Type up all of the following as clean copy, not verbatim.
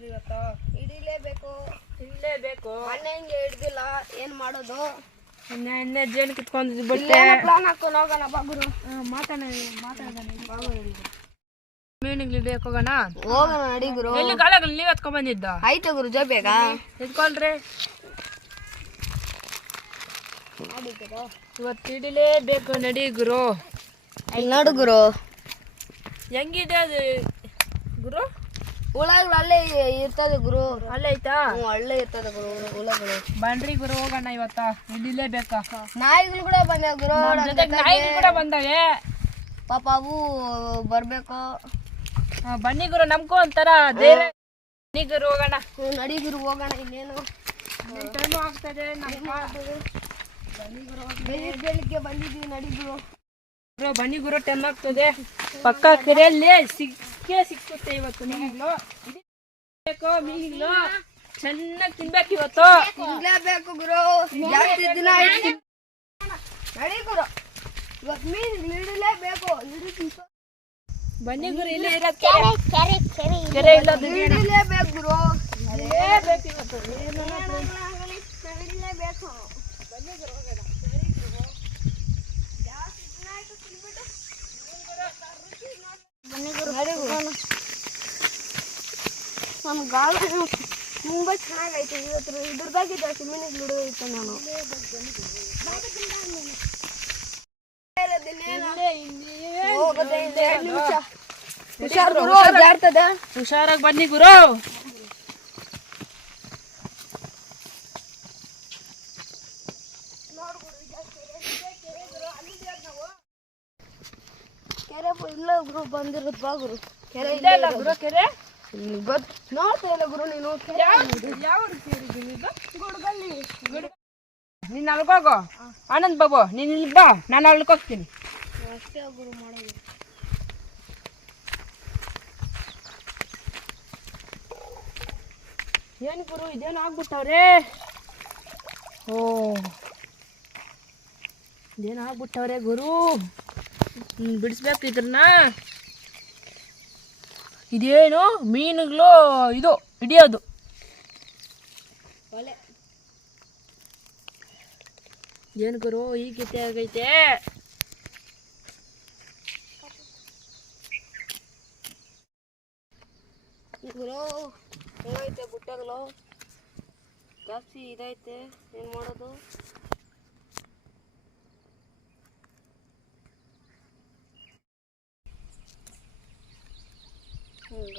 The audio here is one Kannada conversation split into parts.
ಗುರು ಇವತ್ತು ಹಿಡಿಲೇಬೇಕು. ಮೊನ್ನೆ ಹಿಂಗೆ ಹಿಡ್ದಿಲ್ಲ, ಏನ್ ಮಾಡೋದು? ಎಣ್ಣೆ ಜೇನು ಕಿತ್ಕೊಂಡಿದ್ವಿ ಬಟ್ಟೆ ಪ್ಲಾನ್ ಹಾಕೊಂಡು ಹೋಗೋಣ ಬಾ ಗುರು. ಮೀನಿಗೆ ಹಿಡಿಯಕ್ಕೆ ಹೋಗೋಣ ನಡಿ ಗುರು. ಎಲ್ಲಿ ಕಾಲಾಗಲ್ಲಿ ನೀವ್ ಎತ್ಕೊಂಡ್ ಬಂದಿದ್ದ? ಆಯ್ತು ಗುರು, ಜೋ ಬೇಗ ಎತ್ಕೊಳ್ರಿ. ಇವತ್ತು ಹಿಡಿಲೇಬೇಕು, ನಡಿ ಗುರು. ನೋಡು ಗುರು, ಹೆಂಗಿದೆ ಅದು ಗುರು? ಹುಳಗಳು ಅಲ್ಲೇ ಇರ್ತದೆ ಗುರು. ಅಲ್ಲೇ ಐತಾ? ಅಲ್ಲೇ ಇರ್ತದೆ ಗುರು ಹುಳಗಳು. ಬನ್ರಿ ಗುರು ಹೋಗೋಣ ಇವತ್ತ, ಹಿಡಿಲೇಬೇಕ. ನಾಯಿಗಳು ಕೂಡ ಬಂದ ಗುರು, ನಾಯಿಗಳು ಕೂಡ ಬಂದವೆ ಪಾಪ ಅವು ಬರ್ಬೇಕು. ಬನ್ನಿ ಗುರು, ನಮ್ಗೂ ಒಂಥರ ಧೈರ್ಯ. ಬನ್ನಿ ಗುರು ಹೋಗೋಣ. ನಡಿ ಗುರು ಹೋಗೋಣ. ಇನ್ನೇನು ಟೈಮು ಆಗ್ತದೆ. ಬೆಳಿಗ್ಗೆ ಬಂದಿದ್ದೀವಿ, ನಡಿ ಗುರು. ಬನ್ನಿ ಗುರು, ಟೈಮ್ ಆಗ್ತದೆ. ಪಕ್ಕ ಕೆರೆಯಲ್ಲಿ ಸಿಕ್ಕುತ್ತೆ ಇವತ್ತು ಮೀನುಗಳು. ಮೀನುಗಳು ಚೆನ್ನಾಗಿ ತಿನ್ಬೇಕು ಇವತ್ತು. ತಿನ್ಲೇಬೇಕು ಗುರು, ಜಾಸ್ತಿ ದಿನ ಆಯ್ತು. ನಡಿ ಗುರು, ಇವತ್ತು ಮೀನು ಹಿಡಿಲೇಬೇಕು. ಬನ್ನಿ ಗುರು, ಇಲ್ಲೇ ಇರೋದು ಕೆರೆ ಇಲ್ಲದು ಹಿಡಿಲೇಬೇಕು ಗುರು. ಹಿಡಿಲೇಬೇಕು ಇವತ್ತು. ಹಿಡಿಲೇಬೇಕು. ಬನ್ನಿ ಗುರು ಹೋಗೋಣ. ನಮ್ಮ ಗಾಳ ತುಂಬಾ ಚೆನ್ನಾಗೈತೆ ಇವತ್ತು. ಇದ್ರದಾಗಿ ಜಾಸ್ತಿ ಮೀನಿಗೆ ಬಿಡೋದೈತೆ. ನಾನು ಹುಷಾರ್ ಗುರು, ಜಾರ್ತದೆ. ಹುಷಾರಾಗಿ ಬನ್ನಿ ಗುರು. ಕೆರೆ ಇಲ್ಲ ಗುರು, ಬಂದಿರೋದು ಬಾ ಗುರು. ಕೆರೆ ಇಲ್ಲ ಗುರು, ಕೆರೆ ನೋಡ್ತಾ ಇಲ್ಲ ಗುರು ನೀನು. ಯಾವ ನೀನ್ ಅಲ್ಗೋಗೋ. ಆನಂದ್ ಬಾಬು ನೀನ್ ಇಲ್ಲಿ ಬಾ, ನಾನು ಅಲ್ಕ್ ಹೋಗ್ತೀನಿ. ಅಷ್ಟೇ ಗುರು ಮಾಡೋದು. ಏನ್ ಗುರು, ಇದೇನು ಆಗ್ಬಿಟ್ಟವ್ರೆ? ಓ, ಇದೇನು ಆಗ್ಬಿಟ್ಟವ್ರೆ ಗುರು. ಬಿಡಿಸ್ಬೇಕು ಇದ್ರನ್ನ. ಇದೇನು ಮೀನುಗಳು ಇದು ಹಿಡಿಯೋದು. ಏನು ಗುರು ಈ ಗೀತೆ ಆಗೈತೆ? ಗುರು ಹೆಂಗೈತೆ ಬುಟ್ಟಗಳು? ಜಾಸ್ತಿ ಇದೈತೆ, ಏನು ಮಾಡೋದು?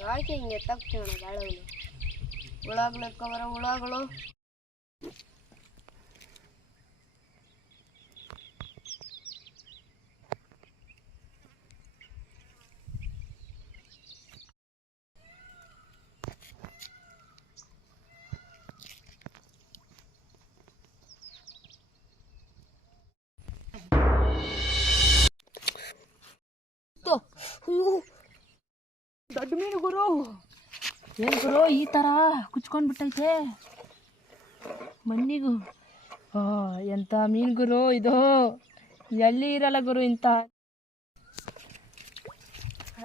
ಗಾಳಿಗೆ ಹಿಂಗೆ ಎತ್ತಾಕ್ತೀವಣ ಗಾಳಗಳು. ಹುಳಗಳು ಎತ್ಕೊಬರೋ ಹುಳಗಳು. ದೊಡ್ಡ ಮೀನು ಗುರು. ಏನ್ ಗುರು ಈ ತರ ಕುಚ್ಕೊಂಡ್ಬಿಟ್ಟೈತೆ ಮಣ್ಣಿಗೂ? ಎಂತ ಮೀನು ಗುರು ಇದು, ಎಲ್ಲಿ ಇರಲ್ಲ ಗುರು ಇಂತ.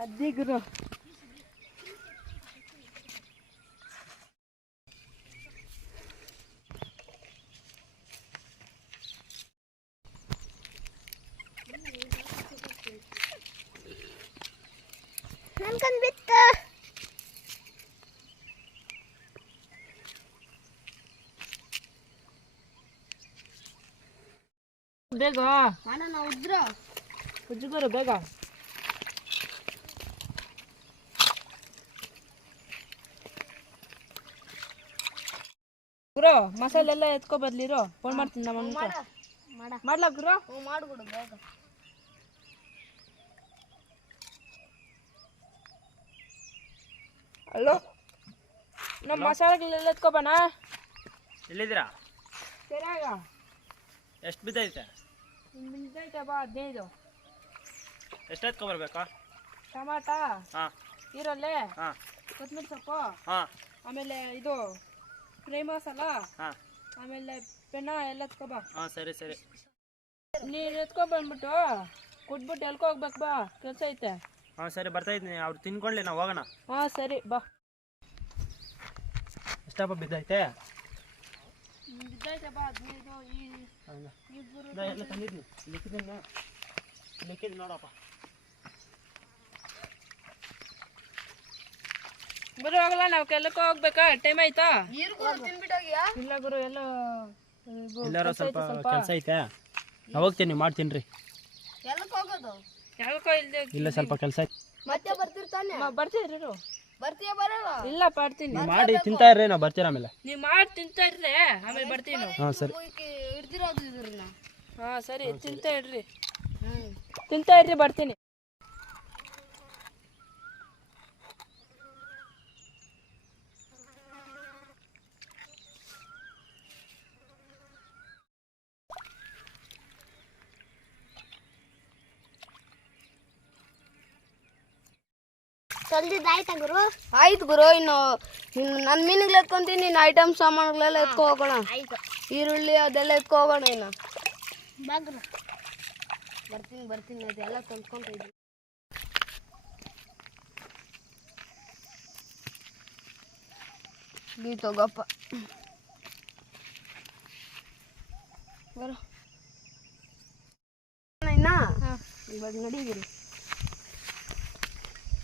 ಅದೇ ಗುರು, ಬೇಗ ಉಜ್ಜುಗುರು ಬೇಗ. ಗುರು ಮಸಾಲೆ ಎಲ್ಲ ಎತ್ಕೊ ಬದ್ಲಿರೋ, ಫೋನ್ ಮಾಡ್ತೀನಿ ನಮ್ಮ ಮಾಡ್ಲಾ ಗುರು? ಮಾಡ್ಬಿಡು ಬೇಗ. ಹಲೋ, ನಮ್ಮ ಮಸಾಲೆಗಳೆಲ್ಲ ಎತ್ಕೊಬಣ. ಎಲ್ಲಿದ್ದೀರಾ? ಕೆರೆಯಾಗ. ಎಷ್ಟು ಬಿದ್ದೈತೆ? ಬಿದ್ದೈತೆ ಬಾ, 15. ಎಷ್ಟು ಎತ್ಕೊಬರ್ಬೇಕಾ? ಟಮಾಟ, ಹಾಂ, ಈರುಳ್ಳಿ, ಹಾಂ, ಕೊತ್ತಂಬರಿ ಸೊಪ್ಪು, ಹಾಂ, ಆಮೇಲೆ ಇದು ಫ್ರೈ ಮಸಾಲ, ಹಾಂ, ಆಮೇಲೆ ಪೆಣ್ಣ ಎಲ್ಲ ಎತ್ಕೊಬಾ. ಹಾಂ, ಸರಿ ಸರಿ. ನೀನು ಎತ್ಕೊಬಂದ್ಬಿಟ್ಟು ಕೊಟ್ಬಿಟ್ಟು ಎಲ್ಕೊ ಹೋಗ್ಬೇಕು ಬಾ, ಕೆಲಸ ಐತೆ. ಹಾಂ ಸರಿ, ಬರ್ತಾ ಇದ್ದೀನಿ. ಅವ್ರು ತಿನ್ಕೊಳ್ಳಿ, ನಾವು ಹೋಗೋಣ. ಹಾಂ ಸರಿ ಬಾ. ಎಷ್ಟಪ್ಪ ಬಿದ್ದೈತೆ ಬಿದ್ದೈತಪ್ಪ 15 ಈ ಹಂಗೆ ಇಬ್ಬರು ಎಲ್ಲ ತಂದಿದ್ನಿ ಲಿಕ್ಕಿದ್ ನೋಡಪ್ಪ. ಗುರು ಹೋಗಲ್ಲ, ನಾವು ಕೆಲಕ್ಕೆ ಹೋಗ್ಬೇಕಾ? ಟೈಮ್ ಆಯ್ತಾ? ತಿನ್ಬಿಟ್ಟೋಗಿಯಾ? ಇಲ್ಲ ಗುರು, ಎಲ್ಲ ಎಲ್ಲಾರು ಸ್ವಲ್ಪ ಕೆಲಸ ಐತೆ, ನಾ ಹೋಗ್ತೀನಿ, ಮಾಡ್ತೀನಿ ರೀ. ಎಲ್ಲಕ್ಕೆ ಹೋಗೋದು? ಯಾಕೋ ಇಲ್ದೆ ಇಲ್ಲ ಸ್ವಲ್ಪ ಕೆಲಸ ಐತೆ. ಮತ್ತೆ ಬರ್ತಿರ್ತಾನೆ? ಬರ್ತೀರಿ? ಬರ್ತೀಯ ಬರಲ್ಲ? ಇಲ್ಲ ಬರ್ತೀನಿ. ನೀವು ಮಾಡಿ ತಿಂತಾ ಇರ್ರಿ, ನಾವು ಬರ್ತೀರ ಆಮೇಲೆ. ನೀವು ಮಾಡಿ ತಿಂತಾ ಇರ್ರಿ, ಆಮೇಲೆ ಬರ್ತೀವಿ ನಾವು. ಹಾಂ ಸರಿ. ಹಿಡ್ದಿರೋದು ಇದ್ರನ್ನ. ಹಾಂ ಸರಿ, ತಿಂತಾ ಇರ್ರಿ. ಹ್ಞೂ ತಿಂತಾ ಇರ್ರಿ, ಬರ್ತೀನಿ. ತಂದಿದ್ದಾಯ್ತಾ ಗುರು? ಆಯ್ತು ಗುರು, ಇನ್ನು ನನ್ನ ಮೀನುಗಳು ಎತ್ಕೊಂತೀನಿ, ಇನ್ನು ಐಟಮ್ ಸಾಮಾನುಗಳೆಲ್ಲ ಎತ್ಕೊ ಹೋಗೋಣ. ಈರುಳ್ಳಿ ಅದೆಲ್ಲ ಎತ್ಕೊ ಹೋಗೋಣ. ಇನ್ನು ಬರ್ತೀನಿ ಅದೆಲ್ಲ ತಂದ್ಕೊಂಡು ಇದ್ದೀನಿ. ತಗೋಪ್ಪ ಬರೋ ಇನ್ನ ಇವಾಗ ನಡೀಗಿರಿ.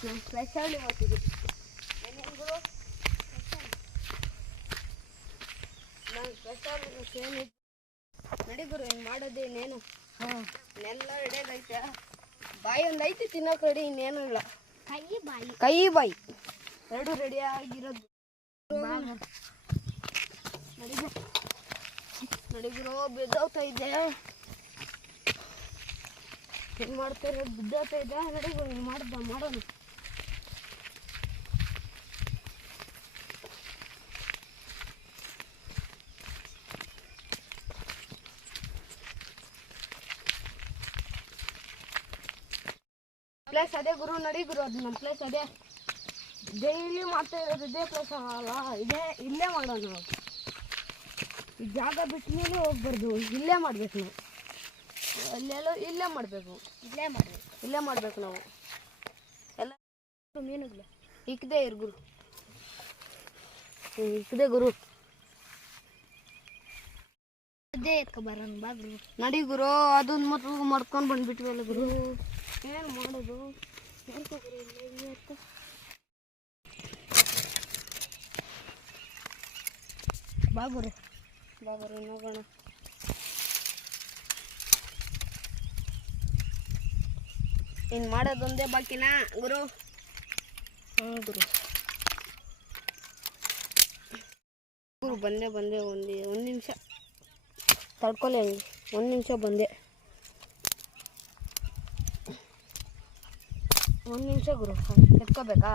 ನಾನು ಸ್ಪೆಷಲ್ ಮಾಡ್ತಿದ್ದೆ ಗುರು, ನಾನು ಸ್ಪೆಷಲ್ ನಡಿ ಗುರು. ಹಿಂಗೆ ಮಾಡೋದೇ ಇನ್ನೇನು. ಇನ್ನೆಲ್ಲ ರೆಡಿಯಾಗೈತೆ, ಬಾಯಿ ಒಂದು ಐತಿ ತಿನ್ನೋಕೆ ರೆಡಿ, ಇನ್ನೇನು ಇಲ್ಲ. ಕೈ ಬಾಯಿ ಎರಡು ರೆಡಿ ಆಗಿರೋದು. ನಡಿ ಗುರು, ಬಿದ್ದೋಗ್ತಾ ಇದ್ದೆ. ಏನು ಮಾಡ್ತಾ ಇರೋದು? ಬಿದ್ದೋಗ್ತಾ ಇದ್ದೆ. ನಡಿ ಗುರು, ಹಿಂಗೆ ಮಾಡೋಣ. ಪ್ಲೇಸ್ ಅದೇ ಗುರು, ನಡಿ ಗುರು, ಅದು ನಮ್ಮ ಪ್ಲೇಸ್ ಅದೇ. ಡೈಲಿ ಮಾಡ್ತಾ ಇರೋದು ಇದೇ ಪ್ಲೇಸ್ ಅಲ್ಲ, ಇಲ್ಲೇ ಮಾಡೋಣ ನಾವು. ಈ ಜಾಗ ಬಿಟ್ಟ ಮೇಲೆ ಹೋಗ್ಬಾರ್ದು, ಇಲ್ಲೇ ಮಾಡ್ಬೇಕು ನಾವು. ಅಲ್ಲೆಲ್ಲ ಇಲ್ಲೇ ಮಾಡಬೇಕು ನಾವು ಎಲ್ಲ. ಮೀನುಗಳು ಇಕ್ಕದೆ ಇರು ಗುರು, ಇಕ್ಕದೆ ಗುರು. ಅದೇ ಎತ್ಕೊಬರೋಣ ಬಾ ಗುರು. ನಡಿ ಗುರು, ಅದೊಂದು ಮೊದಲು ಮಾಡ್ಕೊಂಡು ಬಂದ್ಬಿಟ್ವಲ್ಲ ಗುರು, ಏನು ಮಾಡೋದು? ಬಾ ಗುರು ನೋಡೋಣ. ಇನ್ನು ಮಾಡೋದೊಂದೇ ಬಾಕಿನಾ ಗುರು? ಹ್ಞೂ ಗುರು ಬಂದೆ ಒಂದು ನಿಮಿಷ ತಡ್ಕೊಳ್ಳಿ, ಹಂಗೆ 1 ನಿಮಿಷ ಬಂದೆ. 1 ನಿಮಿಷ ಗುರು, ಎತ್ಕೋಬೇಕಾ?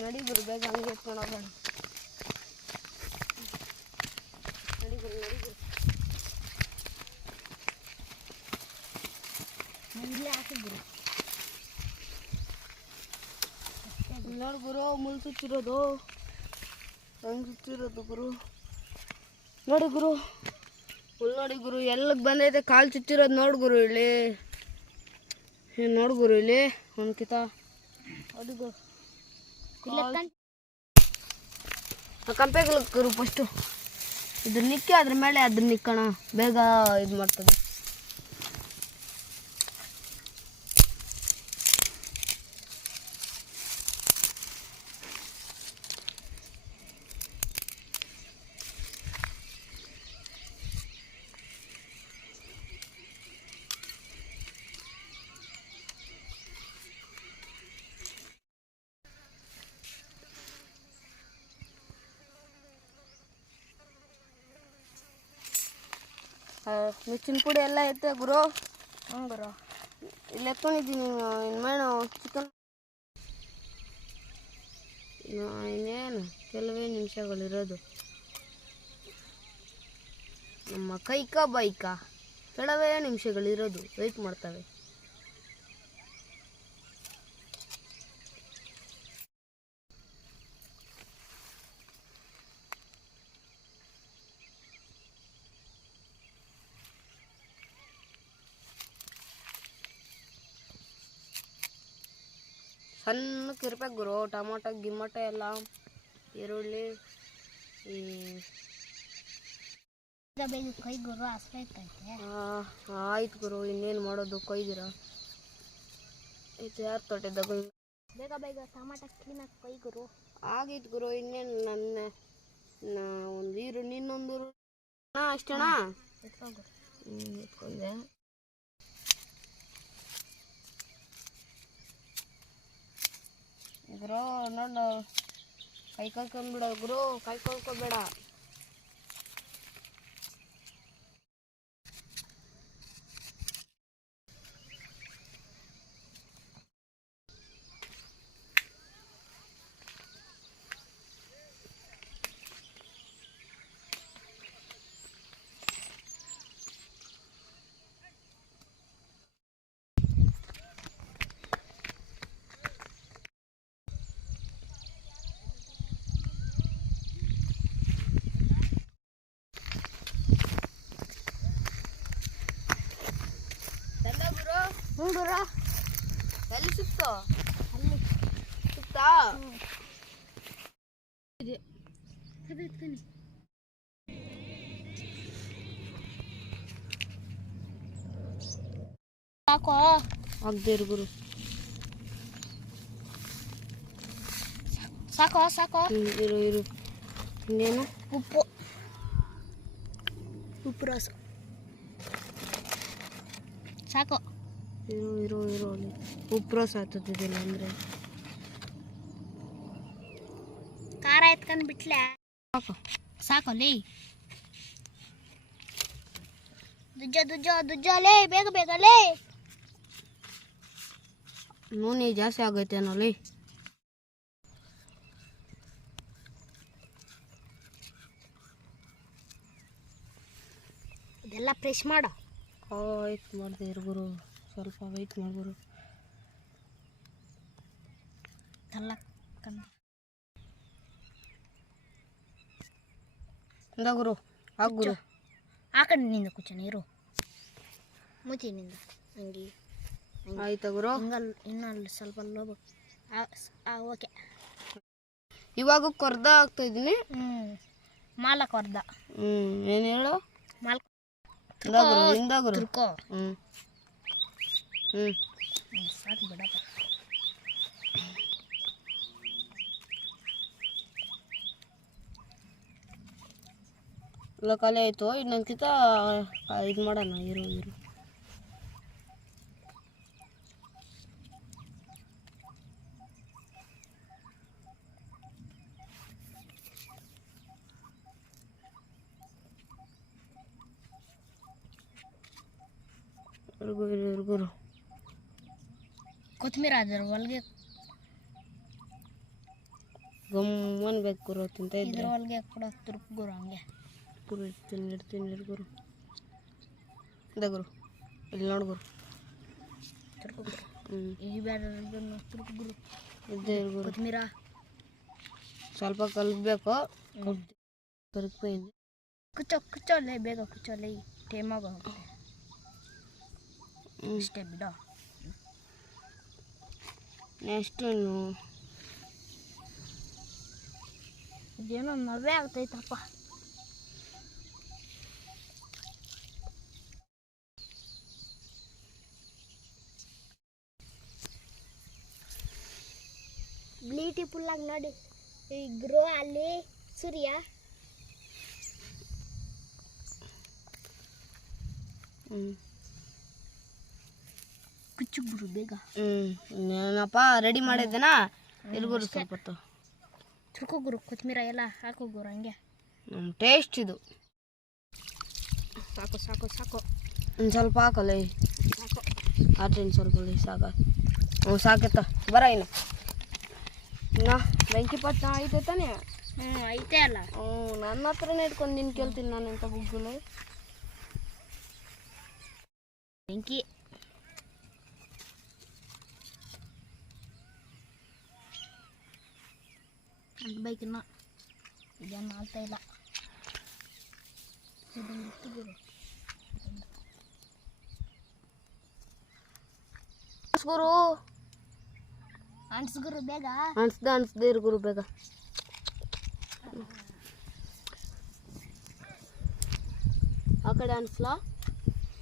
ನಡಿ ಗುರು, ಬೇಗ ಹಂಗೆ ಎತ್ಕೊಂಡು ಹೋಗೋಣ. ನಡಿ ಗುರು ಇಲ್ಲೇ ಹಾಕಿದ್ರು. ನೋಡಿ ಗುರು, ಮುಳ್ಳು ಚುಚ್ಚಿರೋದು, ಹಂಗೆ ಚುಚ್ಚಿರೋದು ಗುರು. ನೋಡಿ ಗುರು, ನೋಡಿ ಗುರು, ಎಲ್ಲಿಗೆ ಬಂದೈತೆ ಕಾಲು ಚುಚ್ಚಿರೋದು. ನೋಡಿ ಗುರು ಇಲ್ಲಿ, ನೋಡಿ ಗುರು ಇಲ್ಲಿ ಒಂದು ಕಿತ. ಅದು ಗುರು ಕಂಪೆಗಳು ಗುರು. ಫಸ್ಟು ಇದ್ರ ನಿಕ್ಕಿ ಅದ್ರ ಮೇಲೆ ಅದನ್ನ ನಿಕ್ಕಣ, ಬೇಗ ಇದು ಮಾಡ್ತದೆ. ಮಿರ್ಚಿನ ಪುಡಿ ಎಲ್ಲ ಐತೆ ಗುರು. ಹ್ಞೂ ಗುರು, ಇಲ್ಲಿ ಎತ್ಕೊಂಡಿದ್ದೀನಿ. ಇನ್ಮೇನು ಚಿಕನ್ ಇನ್ನೇನು ಕೆಲವೇ ನಿಮಿಷಗಳಿರೋದು. ನಮ್ಮ ಕೈಕ ಬೈಕ ಕೆಲವೇ ನಿಮಿಷಗಳಿರೋದು, ವೆಯ್ಟ್ ಮಾಡ್ತವೆ. ಸಣ್ಣಕ್ಕೆ ಇರ್ಬೇಕು ಗುರು. ಟೊಮೊಟೊ ಗಿಮೊಟೊ ಎಲ್ಲ ಈರುಳ್ಳಿ ಕೈ ಗುರು ಹಸ್ಕೈತೆ. ಆಯ್ತು ಗುರು, ಇನ್ನೇನು ಮಾಡೋದು, ಕೊಯ್ದಿರ ಇದು ಯಾರು ತೊಟ್ಟಿದ್ದಾಗ ಬೇಗ ಬೇಗ ಟೊಮಾಟೊ ಕ್ಲೀನಾಗಿ ಕೈ ಗುರು. ಆಗಿತ್ತು ಗುರು, ಇನ್ನೇನು ನನ್ನ ಒಂದು ಈರುಳ್ಳಿ ಇನ್ನೊಂದು ಅಷ್ಟೇಣ ಇಟ್ಕೊಂಡೆ. ಗುರು ನೋಡು, ಕೈ ಕಳ್ಕೊಂಡ್ಬಿಡ ಗುರು, ಕೈ ಕಳ್ಕೊಬೇಡ. ಹ್ಞೂ ಗುರು. ಎಲ್ಲಿ ಸಿಕ್ತು? ಅಲ್ಲಿ ಸಿಕ್ತಾ? ಸಾಕೋ ಆಗ್ದೇರು ಗುರು. ಸಾಕೋ ಸಾಕೋ. ಇರು ಇರು. ಇನ್ನೇನು? ಉಪ್ಪು ರಸ ಸಾಕು. ಇರು ಇರು ಇರು ಅಲ್ಲಿ ಉಪ್ಪು ರಸ ಆಗ್ತದಿಲ್ಲ ಅಂದರೆ ಖಾರ ಎತ್ಕೊಂಡು ಬಿಟ್ಲೆ ಸಾಕು. ಸಾಕು ಲೇ. ದುಜ್ಜ ಲೇ, ಬೇಗ ಬೇಗ ಲೇ. ನೂನೆ ಜಾಸ್ತಿ ಆಗೈತೆ ಅಲ್ಲಿ. ಇದೆಲ್ಲ ಫ್ರೆಶ್ ಮಾಡು. ಆಯ್ತು ಮಾಡಿದೆ ಇರು ಗುರು, ಸ್ವಲ್ಪ ವೆಯ್ಟ್ ಮಾಡ್ಗುರು. ಎಲ್ಲ ಇಂದ ಗುರು, ಹಾಕ್ ಗುರು. ಆ ಕಡೆ ನಿಂದ ಕುಚ್ಚನ ಇರು, ಮುಚ್ಚಿನಿಂದ ಹಂಗೆ. ಆಯ್ತಾ ಗುರು? ಹಿಂಗಲ್ಲಿ ಇನ್ನಲ್ಲಿ ಸ್ವಲ್ಪ ಲೋಬ. ಓಕೆ. ಇವಾಗ ಕೊರ್ದ ಆಗ್ತಾ ಇದ್ದೀನಿ. ಮಾಲಕ್ ಹೊರ್ದ. ಏನು ಹೇಳು? ಮಾಲ್ ಇಂದ ಗುರು. ತುರ್ಕೋ. ಸಾಕು ಬಿಡಪ್ಪ. ಎಲ್ಲ ಖಾಲಿ ಆಯಿತು. ಇನ್ನೊಂದ್ಕಿತ ಇದು ಮಾಡೋಣ. ಇರು ಇರು. ಗುರು ಕೊತ್ತಂಬರಿ ಅದ್ರ ಒಳಗೆ ಗಮ್ಮನ್ ಬೇಕು ಗುರು. ತಿಂತ ಇದ್ರ ಇದ್ರೆ ಒಳಗೆ ಕೂಡ ತುರ್ಕು ಗುರು. ಹಂಗೆ ಗುರು ಇಡ್ತೀನಿ ಗುರು. ಇಂದ ಗುರು, ಇಲ್ಲಿ ನೋಡು ಗುರು. ತುರ್ಕು ಗುರು. ಈ ಬೇಡ ತುರ್ಕು ಗುರು. ಇದ್ದೇ ಗುರು. ಕೊತ್ತಂಬರಿ ಸ್ವಲ್ಪ ಕಲಿಸ್ಬೇಕು. ಕರ್ಕೊಂಡು ಕುಚ್ಚೋಲೆ, ಬೇಗ ಕುಚ್ಚೋಲೆ. ಟೈಮಾಗ ಹೋಗುತ್ತೆ ಇಷ್ಟೇ ಬಿಡು. ನೆಕ್ಸ್ಟ್ ಇದೇನೋ ಮದುವೆ ಆಗ್ತೈತಪ್ಪ. ಬ್ಯೂಟಿಫುಲ್ಲಾಗಿ ನೋಡಿ ಈ ಗ್ರೋ ಅಲ್ಲಿ ಸೂರ್ಯ. ಕುಚ್ಚು ಗುರು ಬೇಗ. ಏನಪ್ಪ ರೆಡಿ ಮಾಡಿದ್ದೇನಾ? ಇರ್ಗುರು ಸ್ವಲ್ಪ ಹೊತ್ತು. ತುರ್ಕೋ ಗುರು. ಕೊತ್ತಂಬರಿ ಎಲ್ಲ ಹಾಕೋ ಗುರು. ಹಂಗೆ ಟೇಸ್ಟ್ ಇದು. ಸಾಕು ಸಾಕು ಸಾಕು. ಒಂದು ಸ್ವಲ್ಪ ಹಾಕಲ್ಲ. ಸಾಕು. ಆಟೇನು ಸ್ವಲ್ಪ ಸಾಕ. ಸಾಕತ್ತ ಬರ ಇನ್ನು. ಬೆಂಕಿ ಪಟ್ಟ ಐತೆ ತಾನೇ? ಐತೆ ಅಲ್ಲ. ನನ್ನ ಹತ್ರನೇ ಇಟ್ಕೊಂಡು ನೀನು ಕೇಳ್ತೀನಿ ನಾನು ಎಂತ ಬುಗ್ಗುಲು. ಬೆಂಕಿ ಅಂತ ಬೈಕಿನ್ನ ಇದೇನು ಆಗ್ತಾ ಇಲ್ಲ. ಗುರು ಅನ್ಸ್ಗುರು ಬೇಗ ಅನ್ಸ್ದೇ ಇರು ಗುರು ಬೇಗ. ಆ ಕಡೆ ಅನ್ಸ್ಲಾ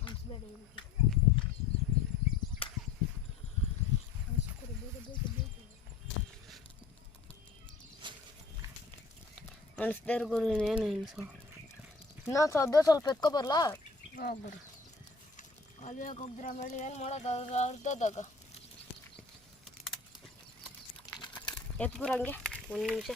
ಅನ್ಸ್ಬೇಡಿ ಅನಿಸ್ದೇ ಇರು ಗುರು. ಇನ್ನೇನು ಅನ್ಸೋ ಇನ್ನೊಂದು ಸದ್ಯ ಸ್ವಲ್ಪ ಎತ್ಕೊಬರ್ಲಾ ಹೋಗ್ಬಿಡ್ರಿ. ಅದೇ ಹೋಗಿದ್ರೆ ಆಮೇಲೆ ಏನು ಮಾಡೋದು ಅರ್ಧದಾಗ ಎತ್ಬಿರ ಹಂಗೆ ಒಂದು ನಿಮಿಷ.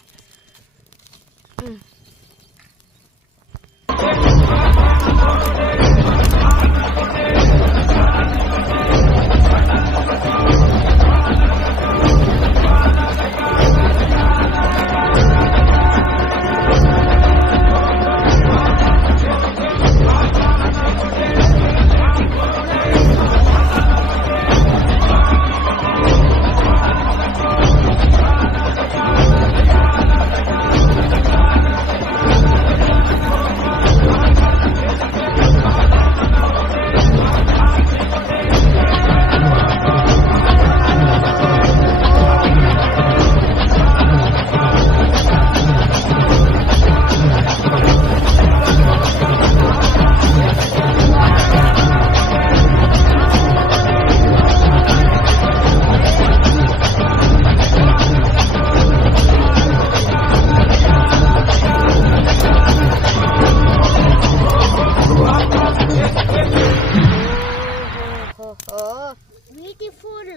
ಬ್ಯೂಟಿಫುಲ್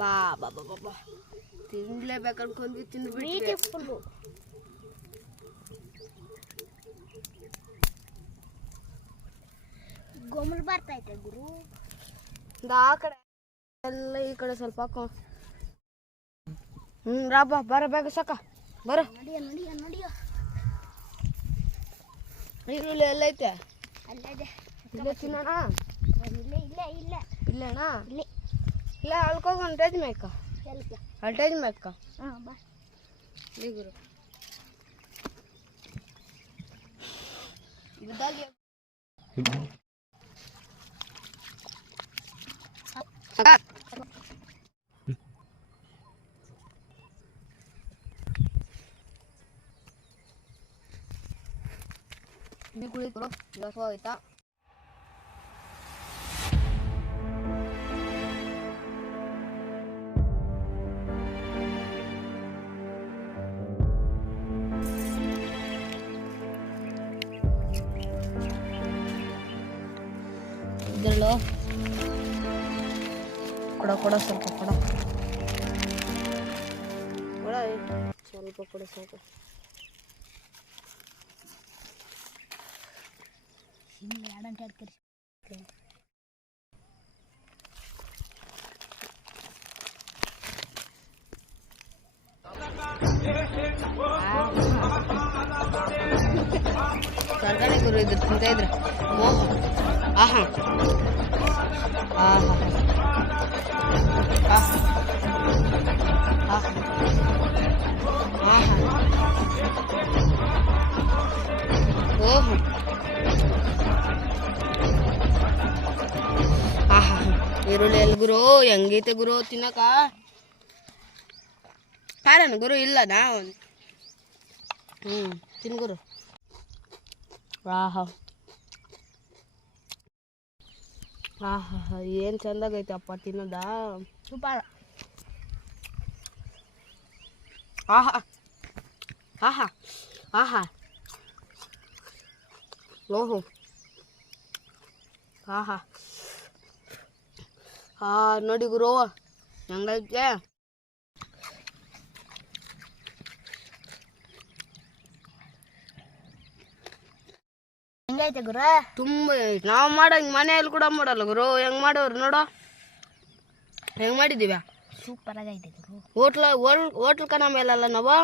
ಬಾ ಬಾ ಬಾ ಬಾ ತಿನ್ಲೇಬೇಕು ಅನ್ಕೊಂಡ್ವಿ ತಿಂದ್ಬಿಟ್ಟು ಗೋಮಲ್ ಬರ್ತೈತೆ ಗುರು. ಆ ಕಡೆ ಎಲ್ಲ ಈ ಕಡೆ ಸ್ವಲ್ಪ ಹಾಕೋ. ರಾಬ ಬರ ಬೇಗ ಸಾಕ ಬರ. ನಡಿಯ ಈರುಳ್ಳಿ ಎಲ್ಲ ಐತೆ ಇಲ್ಲೇ ತಿನ್ನೋಣ. ಇಲ್ಲೇಣ ಇಲ್ಲ ಅಳ್ಕೋಗ ಅಲ್ಟೇಜ್ ಮೇಕ ಗುರು. ಕುಳಿತು ಆಯ್ತಾ ಇದ್ರಲ್ಲೋ ಕೊಡ ಸ್ವಲ್ಪ ಕೊಡ ಸ್ವಲ್ಪ ಕೊಡ ಸ್ವಲ್ಪ ಸರ್ಗಣೆ ಗುರು ಇದ್ರ ತಿಂತ ಇದ್ರೆ ಆಹಾ ಆಹಾ ಓಹೋ ಆಹಾ ಈರುಳ್ಳಿ ಎಲ್ಲಿ ಗುರು ಹೆಂಗೈತೆ ಗುರು ತಿನ್ನಕ ಕಾರಣ ಗುರು ಇಲ್ಲನಾ ತಿನ್ ಗುರು. ಆಹಾ ಆಹಾ ಏನು ಚಂದಾಗೈತೆ ಅಪ್ಪ ತಿನ್ನೋದ ಸೂಪರ್. ಆಹಾ ಆಹಾ ಆಹಾ ಓಹೋ ಆಹಾ ನೋಡಿ ಗುರು ಹೆಂಗೈತೆ. ಹೆಂಗೈತೆ ಗುರು ತುಂಬ ನಾವು ಮಾಡಂಗೆ ಮನೆಯಲ್ಲಿ ಕೂಡ ಮಾಡಲ್ಲ ಗುರು. ಹೆಂಗೆ ಮಾಡೋರು ನೋಡೋ ಹೆಂಗೆ ಮಾಡಿದ್ದೀವ ಸೂಪರ್ ಆಗೈತೆ ಗುರು. ಹೋಟ್ಲ್ ಕಣ ಮೇಲಲ್ಲ ನಾವು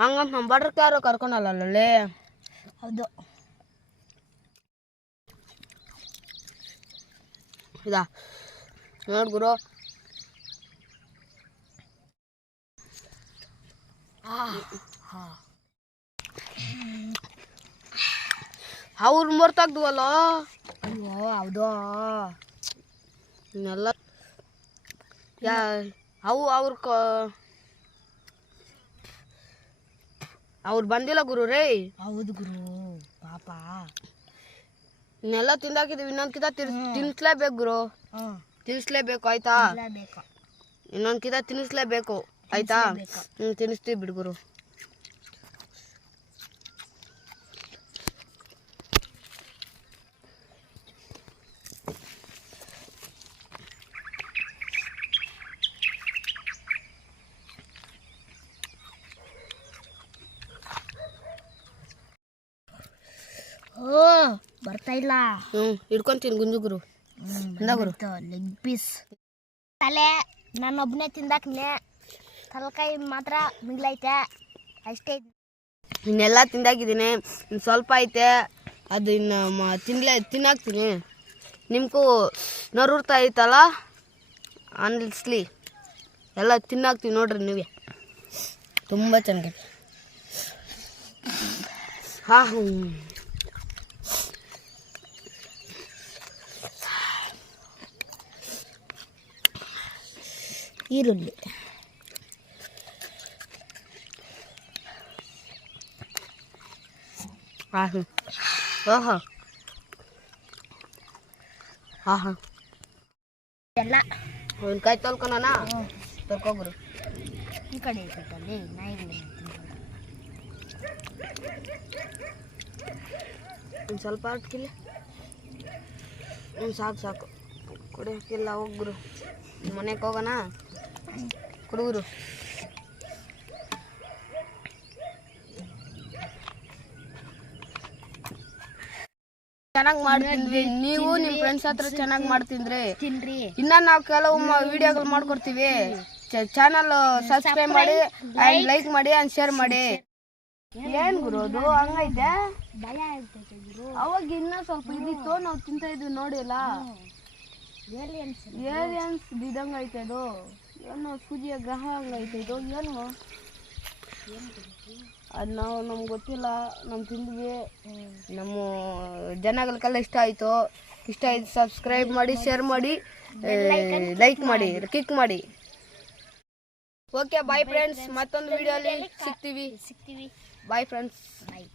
ಹಂಗಂತ ನಮ್ಮ ಬಡ್ರಕ್ಕೆ ಯಾರು ಕರ್ಕೊಳಲ್ಲೇ. ಹೌದು ಇದಾ ನೋಡ್ ಗುರು ಅವ್ರು ಮರ್ತಾಗ್ದುವಲ್ಲ. ಅಯ್ಯೋ ಹೌದು ಇನ್ನೆಲ್ಲ ಅವ್ರು ಬಂದಿಲ್ಲ ಗುರು ರೇ. ಹೌದು ಗುರು ಪಾಪ. ಇನ್ನೆಲ್ಲ ತಿಂದಾಕಿದೀವಿ, ಇನ್ನೊಂದ್ಕಿತ ತಿನ್ಸ್ಲೇಬೇಕು ಗುರು. ತಿನ್ಸ್ಲೇಬೇಕು ಆಯ್ತಾ? ಇನ್ನೊಂದ್ಕಿತ ತಿನ್ನಿಸ್ಲೇಬೇಕು ಆಯ್ತಾ? ತಿನ್ನಿಸ್ತೀವಿ ಬಿಡು ಗುರು. ಬರ್ತಾ ಇಲ್ಲ. ಹಿಡ್ಕೊಂತೀನಿ ಗುಂಜು ಗುರು. ಗುರು ಲೆಗ್ ಪೀಸ್ ತಲೆ ನಾನೊಬ್ಬನೇ ತಿಂದಾಕ್ನೆ. ತಲಕಾಯಿ ಮಾತ್ರ ಮಿಗ್ಲೈತೆ ಅಷ್ಟೇ. ಇನ್ನೆಲ್ಲ ತಿಂದಾಕಿದ್ದೀನಿ, ಇನ್ನು ಸ್ವಲ್ಪ ಐತೆ, ಅದು ಇನ್ನು ತಿನ್ನಾಕ್ತೀನಿ. ನಿಮಗೂ ನರುರ್ತಾ ಐತಲ್ಲ ಅನ್ಸ್ಲಿ, ಎಲ್ಲ ತಿನ್ನಾಕ್ತೀವಿ ನೋಡ್ರಿ ನೀವೇ. ತುಂಬ ಚೆನ್ನಾಗಿದೆ. ಈರುಳ್ಳಿ ಎಲ್ಲ ಒಂದು ಕಾಯಿ ತೊಳ್ಕೊಳೋಣ. ತೊಳ್ಕೊಬ್ರು ಈ ಕಡೆ ಇಟ್ಬಿಟ್ಟಲ್ಲಿ ನಾಯಿಗಳು ಒಂದು ಸ್ವಲ್ಪ ಹಾಕಿಲ್ಲ, ಸಾಕು ಸಾಕು ಕುಡಿಯೋಕ್ಕಿಲ್ಲ. ಹೋಗ್ರು ಮನೆಗೆ ಹೋಗೋಣ, ಕುಡುಗರು. ಚೆನ್ನಾಗಿ ಮಾಡ್ತಿದ್ವಿ, ನೀವು ನಿಮ್ಮ ಫ್ರೆಂಡ್ಸ್ ಹತ್ರ ಚೆನ್ನಾಗಿ ಮಾಡ್ತಿದ್ರೆ ತಿನ್ರಿ. ಇನ್ನ ನಾವು ಕೆಲವು ವಿಡಿಯೋಗಳು ಮಾಡ್ಕೊಡ್ತೀವಿ. ಚಾನಲ್ ಸಬ್ಸ್ಕ್ರೈಬ್ ಮಾಡಿ ಆ್ಯಂಡ್ ಲೈಕ್ ಮಾಡಿ ಆ್ಯಂಡ್ ಶೇರ್ ಮಾಡಿ. ಏನ್ ಗುರು ಅದು ಹಂಗೈತೆ? ಭಯ ಆಗ್ತೈತೆ ಗುರು. ಅವಾಗ ಇನ್ನೂ ಸ್ವಲ್ಪ ಇದಿತ್ತು, ನಾವು ತಿಂತ ಇದ್ವಿ ನೋಡಿಲ್ಲ. ಏಲಿಯನ್ಸ್ ಇದಂಗೆ ಐತೆ ಅದು. ಏನು ಸೂಜಿಯ ಗ್ರಹ ಹಂಗೈತೆ ಇದು. ಏನು ಅದು ನಮ್ಗೆ ಗೊತ್ತಿಲ್ಲ, ನಾವು ತಿಂದ್ವಿ. ನಮ್ಮ ಜನಗಳಿಗೆಲ್ಲ ಇಷ್ಟ ಆಯಿತು. ಸಬ್ಸ್ಕ್ರೈಬ್ ಮಾಡಿ, ಶೇರ್ ಮಾಡಿ, ಲೈಕ್ ಮಾಡಿ, ಕ್ಲಿಕ್ ಮಾಡಿ. ಓಕೆ ಬಾಯ್ ಫ್ರೆಂಡ್ಸ್, ಮತ್ತೊಂದು ವಿಡಿಯೋಲಿ ಸಿಗ್ತೀವಿ. Bye friends. ಬಾಯ್.